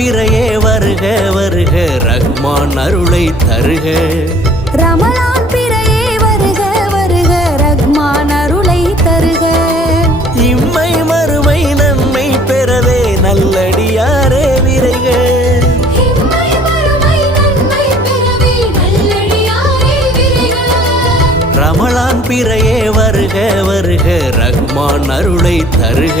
பிறையே வருக வருக ரஹ்மான் அருளை தருக. ரமலான் பிறையே வருக வருக ரஹ்மான் அருளை தருக. இம்மை மறுமை நன்மை பெறவே நல்லடியாரே விரைக. ரமலான் பிறையே வருக வருக ரஹ்மான் அருளை தருக.